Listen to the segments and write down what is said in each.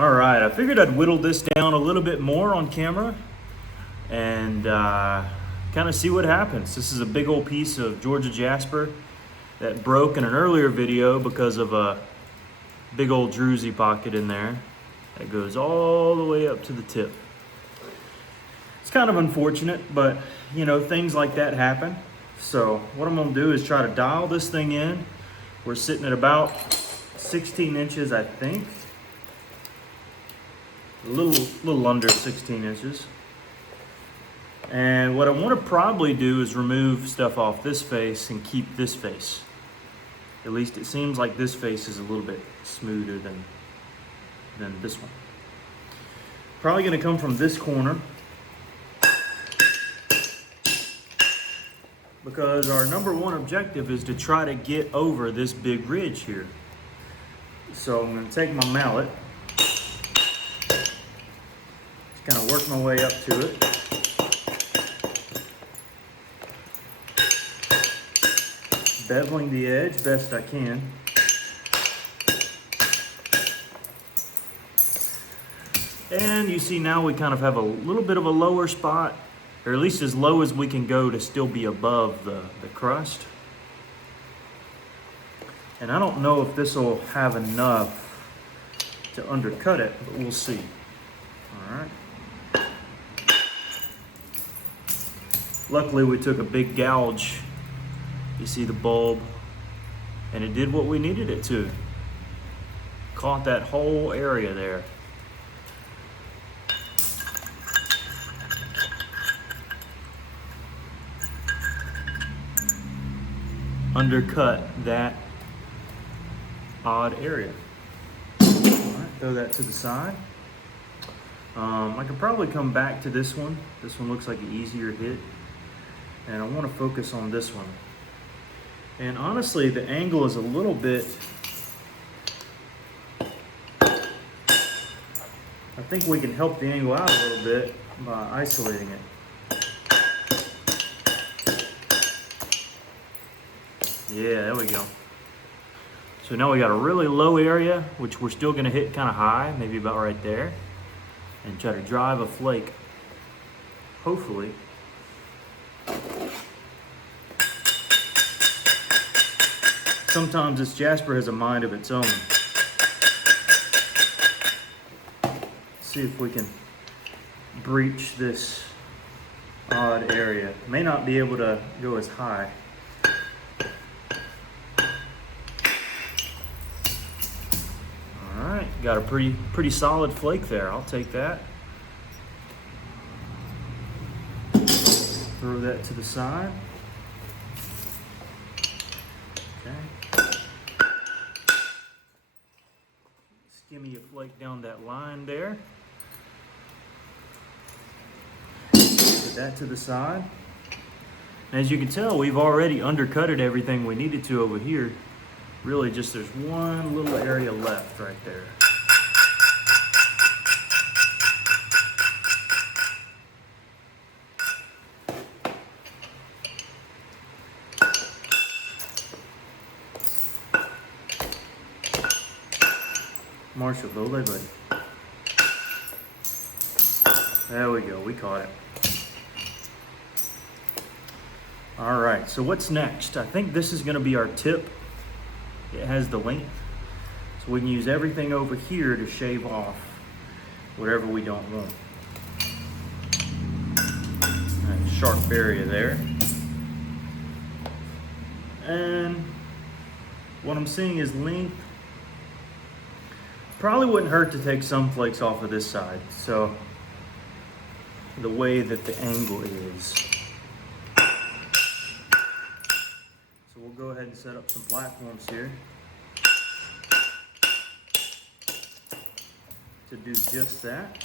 All right, I figured I'd whittle this down a little bit more on camera and kind of see what happens. This is a big old piece of Georgia Jasper that broke in an earlier video because of a big old druzy pocket in there that goes all the way up to the tip. It's kind of unfortunate, but you know, things like that happen. So what I'm gonna do is try to dial this thing in. We're sitting at about 16 inches, I think. A little under 16 inches. And what I want to probably do is remove stuff off this face and keep this face. At least it seems like this face is a little bit smoother than this one. Probably going to come from this corner because our number one objective is to try to get over this big ridge here. So I'm going to take my mallet, kind of work my way up to it. Beveling the edge best I can. And you see now we kind of have a little bit of a lower spot, or at least as low as we can go to still be above the crust. And I don't know if this will have enough to undercut it, but we'll see. All right. Luckily, we took a big gouge. You see the bulb, and it did what we needed it to. Caught that whole area there. Undercut that odd area. All right, throw that to the side. I could probably come back to this one. This one looks like an easier hit. And I want to focus on this one. And honestly, the angle is a little bit, I think we can help the angle out a little bit by isolating it. Yeah, there we go. So now we got a really low area, which we're still going to hit kind of high, maybe about right there, and try to drive a flake, hopefully. Sometimes this Jasper has a mind of its own. See if we can breach this odd area. May not be able to go as high. All right, got a pretty solid flake there. I'll take that. Throw that to the side. Okay. Skimmy a flake down that line there. Put that to the side. And as you can tell, we've already undercutted everything we needed to over here. Really just there's one little area left right there. Marshall, go leg buddy. There we go, we caught it. All right, so what's next? I think this is gonna be our tip. It has the length. So we can use everything over here to shave off whatever we don't want. That sharp area there. And what I'm seeing is length. Probably wouldn't hurt to take some flakes off of this side. So the way that the angle is. So we'll go ahead and set up some platforms here to do just that.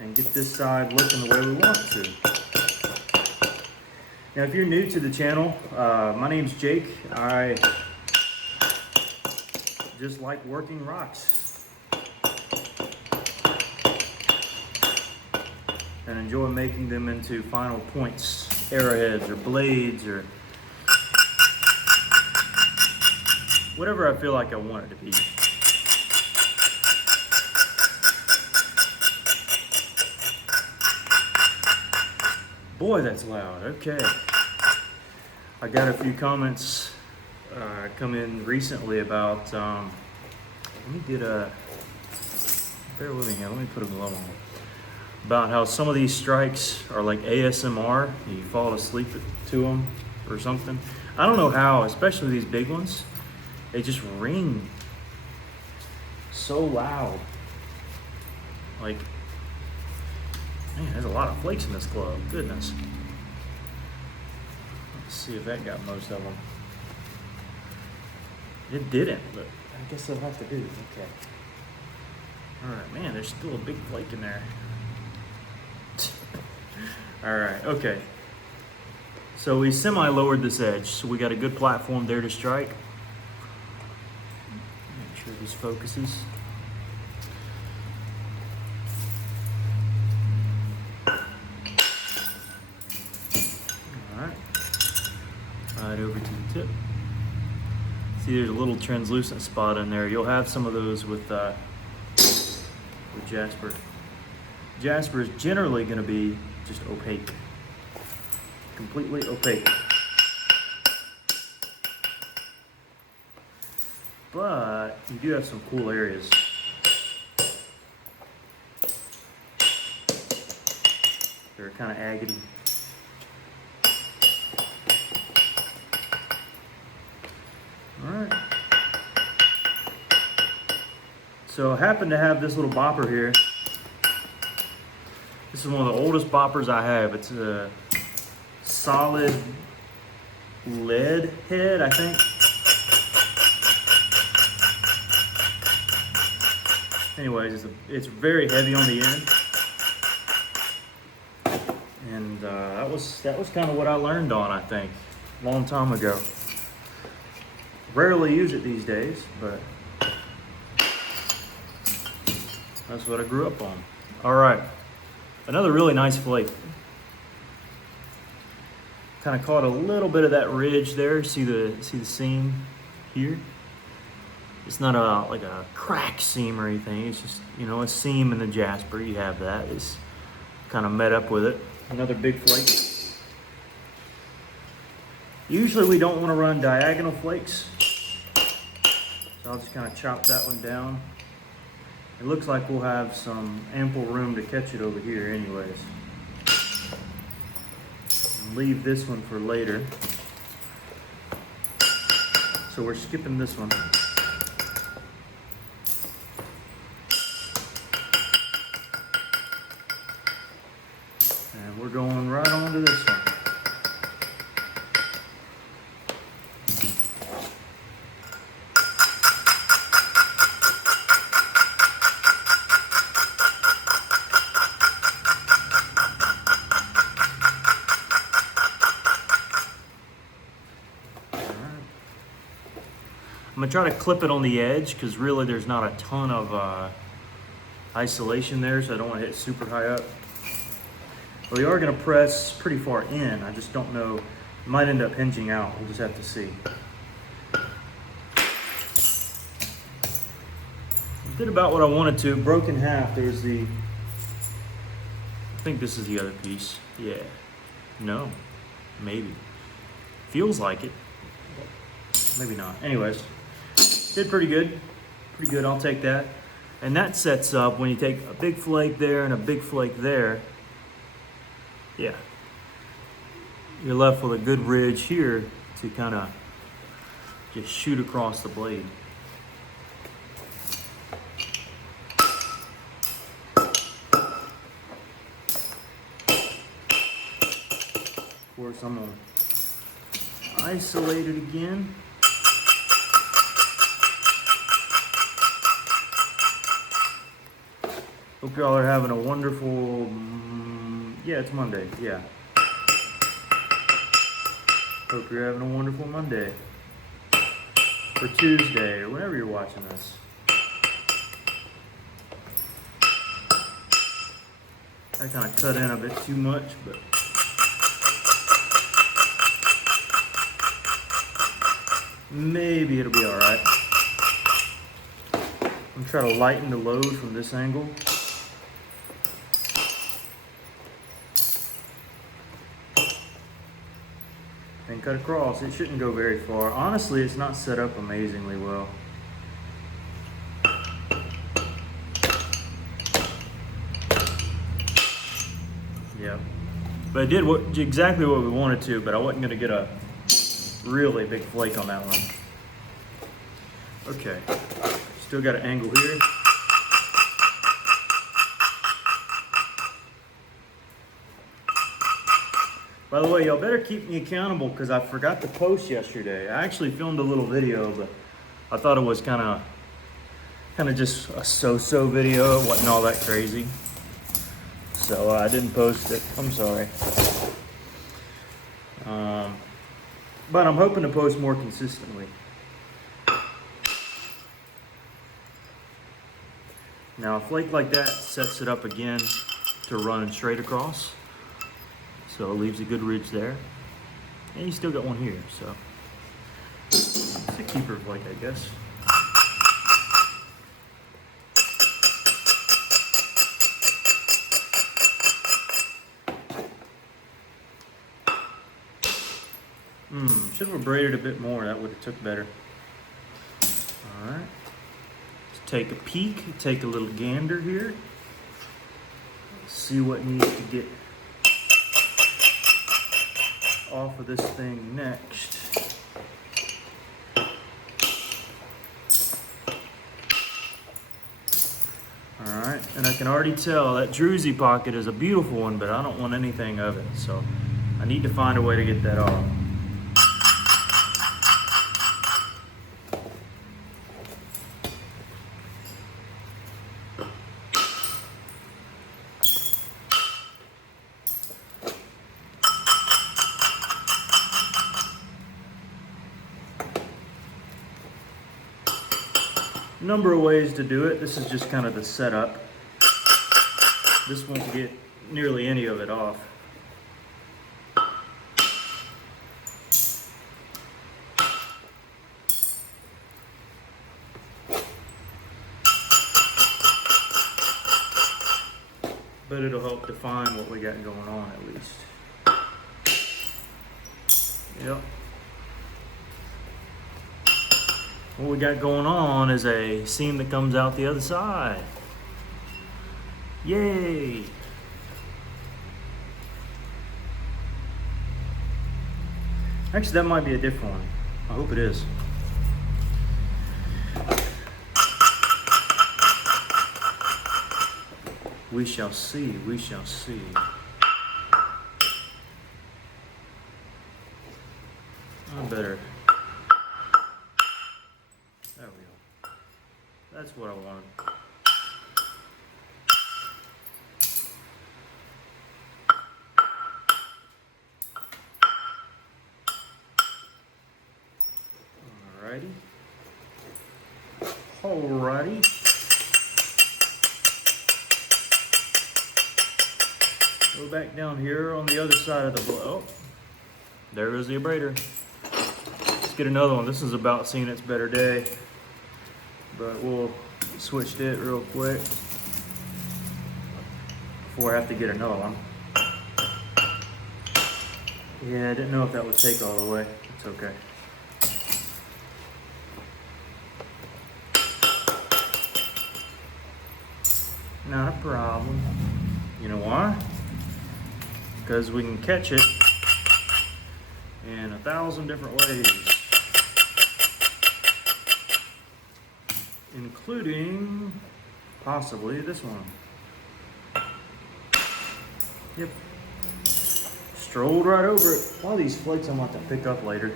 And get this side looking the way we want it to. Now, if you're new to the channel, my name's Jake. I just like working rocks and enjoy making them into final points, arrowheads or blades or whatever I feel like I want it to be. Boy, that's loud. Okay. I got a few comments come in recently about, let me get a, bear with me here, let me put a glove on. About how some of these strikes are like ASMR, you fall asleep to them or something. I don't know how, especially these big ones, they just ring so loud. Like, man, there's a lot of flakes in this glove, goodness. Let's see if that got most of them. It didn't, but I guess I'll have to do. Okay. All right, man, there's still a big flake in there. All right, okay. So we semi-lowered this edge, so we got a good platform there to strike. Make sure this focuses. All right. Right over to the tip. See, there's a little translucent spot in there. You'll have some of those with Jasper. Jasper is generally going to be just opaque, completely opaque. But you do have some cool areas. They're kind of agate-y. All right. So I happen to have this little bopper here. This is one of the oldest boppers I have. It's a solid lead head, I think. Anyways, it's very heavy on the end. And that was kind of what I learned on, I think, a long time ago. Rarely use it these days, but that's what I grew up on. All right. Another really nice flake. Kind of caught a little bit of that ridge there. See the seam here? It's not like a crack seam or anything. It's just, you know, a seam in the Jasper. You have that. It's kind of met up with it. Another big flake. Usually we don't want to run diagonal flakes. So I'll just kind of chop that one down. It looks like we'll have some ample room to catch it over here anyways. Leave this one for later. So we're skipping this one. And we're going right on to this one. I'm gonna try to clip it on the edge because really there's not a ton of isolation there, so I don't want to hit super high up. But we are gonna press pretty far in. I just don't know. It might end up hinging out. We'll just have to see. I did about what I wanted to. Broke in half. There's the. I think this is the other piece. Yeah. No. Maybe. Feels like it. Maybe not. Anyways. Did pretty good. Pretty good, I'll take that. And that sets up when you take a big flake there and a big flake there. Yeah. You're left with a good ridge here to kind of just shoot across the blade. Of course, I'm going to isolate it again. Hope y'all are having a wonderful, yeah, it's Monday, yeah. Hope you're having a wonderful Monday. Or Tuesday, or whenever you're watching this. I kind of cut in a bit too much, but. maybe it'll be all right. I'm trying to lighten the load from this angle. And cut across. It shouldn't go very far. Honestly, it's not set up amazingly well. Yeah, but it did exactly what we wanted to, but I wasn't gonna get a really big flake on that one. Okay, still got an angle here. By the way, y'all better keep me accountable because I forgot to post yesterday. I actually filmed a little video, but I thought it was kind of just a so-so video. It wasn't all that crazy. So I didn't post it. I'm sorry. But I'm hoping to post more consistently. Now a flake like that sets it up again to run straight across. So it leaves a good ridge there. And you still got one here, so it's a keeper flake, I guess. Should have braided a bit more. That would have took better. All right. Let's take a peek, take a little gander here. See what needs to get off of this thing next. All right, and I can already tell that druzy pocket is a beautiful one, but I don't want anything of it, so I need to find a way to get that off. Number of ways to do it. This is just kind of the setup. This won't get nearly any of it off. But it'll help define what we got going on at least. Yep. What we got going on is a seam that comes out the other side. Yay! Actually, that might be a different one. I hope it is. We shall see, we shall see. I better. There we go. That's what I wanted. Alrighty. Go back down here on the other side of the blow. Oh, there goes the abrader. Let's get another one. This is about seeing its better day. But we'll switch it real quick before I have to get another one. Yeah, I didn't know if that would take all the way. It's okay. Not a problem. You know why? Because we can catch it in 1,000 different ways, including possibly this one. Yep. Strolled right over it. One of these flakes I'm going to have to pick up later.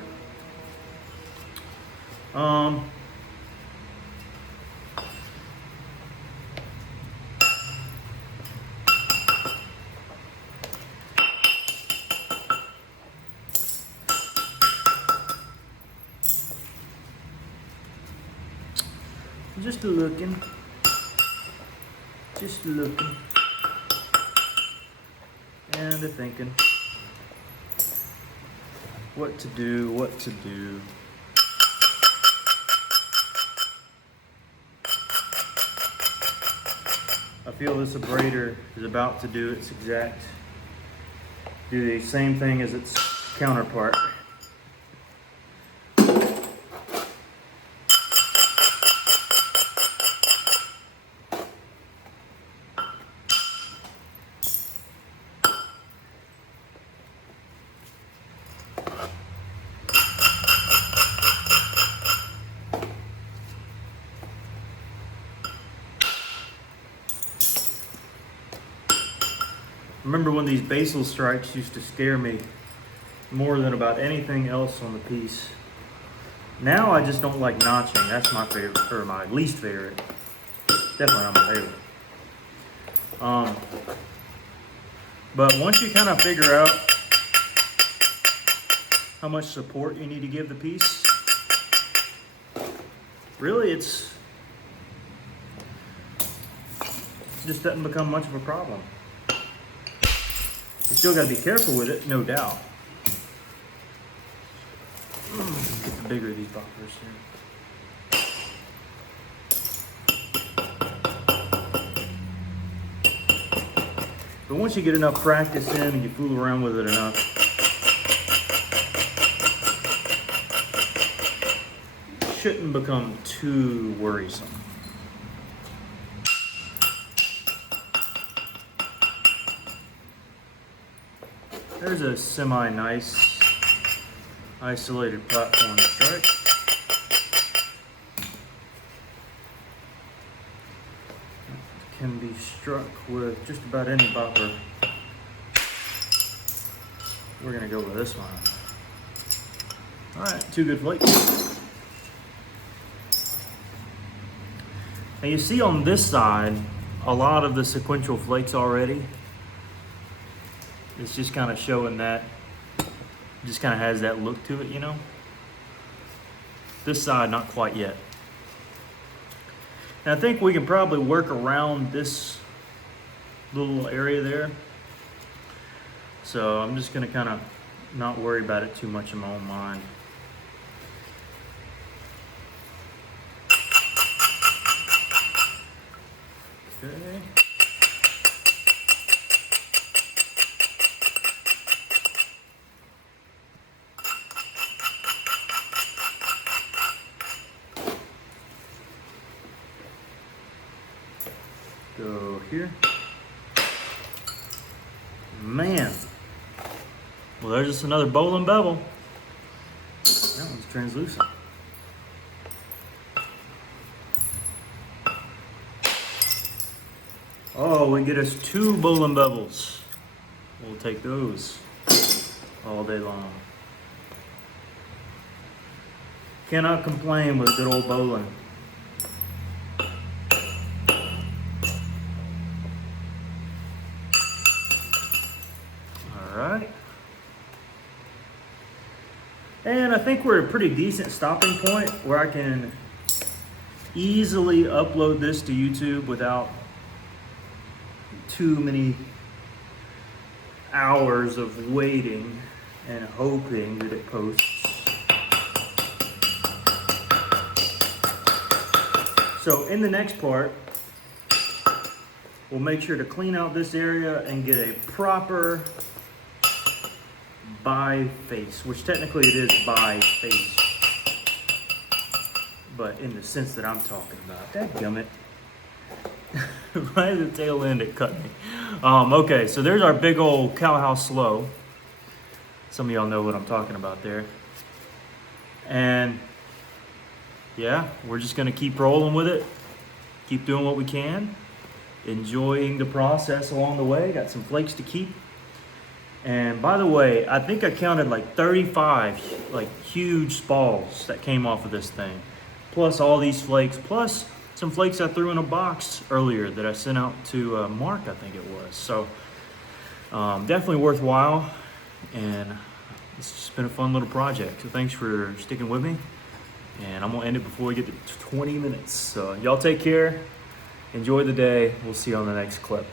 Just looking. Just looking. And a thinking. What to do, what to do. feel this abrader is about to do the same thing as its counterpart. Remember when these basal strikes used to scare me more than about anything else on the piece. Now I just don't like notching. That's my favorite, or my least favorite. Definitely not my favorite. But once you kind of figure out how much support you need to give the piece, really it just doesn't become much of a problem. You still got to be careful with it, no doubt. Get the bigger of these boppers here. But once you get enough practice in and you fool around with it enough, it shouldn't become too worrisome. There's a semi-nice isolated platform strike. It can be struck with just about any bopper. We're gonna go with this one. All right, 2 good flakes. And you see on this side, a lot of the sequential flakes already. It's just kind of showing that, just kind of has that look to it, you know? This side, not quite yet. And I think we can probably work around this little area there. So I'm just gonna kind of not worry about it too much in my own mind. Okay. Go here. Man. Well, there's just another bowl and bevel. That one's translucent. Oh, we get us 2 bowl and bevels. We'll take those all day long. Cannot complain with good old bowling. Alright. And I think we're at a pretty decent stopping point where I can easily upload this to YouTube without too many hours of waiting and hoping that it posts. So in the next part, we'll make sure to clean out this area and get a proper by face, which technically it is by face, but in the sense that I'm talking about. Dadgummit. Right at the tail end it cut me. Okay, so there's our big old cowhouse slow. Some of y'all know what I'm talking about there. And yeah, we're just gonna keep rolling with it, keep doing what we can, enjoying the process along the way. Got some flakes to keep. And by the way, I think I counted like 35 like huge spalls that came off of this thing, plus all these flakes, plus some flakes I threw in a box earlier that I sent out to Mark, I think it was. So definitely worthwhile, and it's just been a fun little project. So thanks for sticking with me, and I'm gonna end it before we get to 20 minutes. So y'all take care, enjoy the day. We'll see you on the next clip.